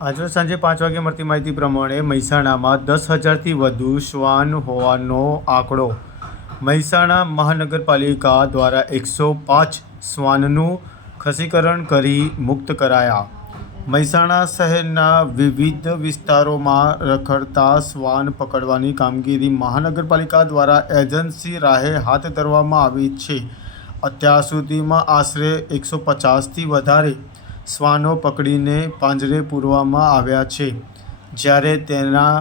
આજે સાંજે પાંચ વાગે મળતી માહિતી પ્રમાણે મહેસાણામાં દસ હજારથી વધુ શ્વાન હોવાનો આંકડો. મહેસાણા મહાનગરપાલિકા દ્વારા એકસો પાંચ શ્વાનનું ખસીકરણ કરી મુક્ત કરાયા. મહેસાણા શહેરના વિવિધ વિસ્તારોમાં રખડતા શ્વાન પકડવાની કામગીરી મહાનગરપાલિકા દ્વારા એજન્સી રાહે હાથ ધરવામાં આવી છે. અત્યાર સુધીમાં આશરે એકસો પચાસથી વધારે શ્વાનો પકડીને પાંજરે પૂરવામાં આવ્યા છે. જ્યારે તેના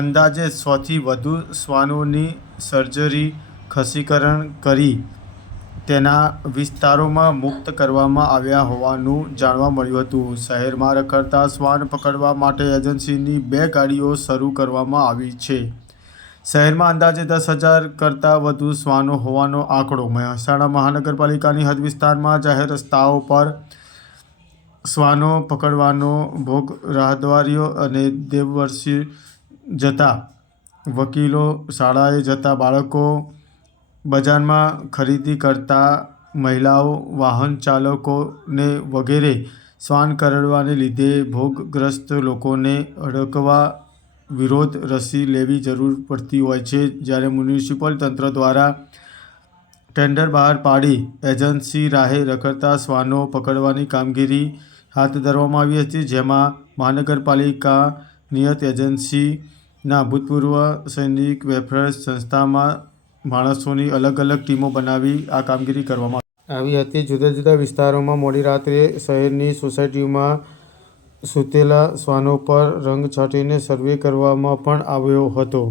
અંદાજે સોથી વધુ શ્વાનોની સર્જરી, ખસીકરણ કરી તેના વિસ્તારોમાં મુક્ત કરવામાં આવ્યા હોવાનું જાણવા મળ્યું હતું. શહેરમાં રખડતા શ્વાન પકડવા માટે એજન્સીની બે ગાડીઓ શરૂ કરવામાં આવી છે. શહેરમાં અંદાજે દસ હજાર કરતાં વધુ શ્વાનો હોવાનો આંકડો. મહેસાણા મહાનગરપાલિકાની હદ વિસ્તારમાં જાહેર રસ્તાઓ પર શ્વાનો પકડવાનો ભોગ રાહદારીઓ અને દેવવર્ષી જતા. વકીલો શાળાએ જતા બાળકો બજારમાં ખરીદી કરતા મહિલાઓ, વાહન ચાલકોને વગેરે શ્વાન કરડવાને લીધે ભોગગ્રસ્ત લોકોને અડકવા વિરોધ રસી લેવી જરૂર પડતી હોય છે. જ્યારે મ્યુનિસિપલ તંત્ર દ્વારા ટેન્ડર બહાર પાડી એજન્સી રાહે રખડતા શ્વાનો પકડવાની કામગીરી હાથ ધરવામાં આવી હતી, જેમાં મહાનગરપાલિકા નિયત એજન્સીના ભૂતપૂર્વ સૈનિક વેલફેર સંસ્થામાં માણસોની અલગ અલગ ટીમો બનાવી આ કામગીરી કરવામાં આવી હતી. જુદા જુદા વિસ્તારોમાં મોડી રાત્રે શહેરની સોસાયટીમાં સૂતેલા શ્વાનો પર રંગ છાંટીને સર્વે કરવામાં પણ આવ્યો હતો.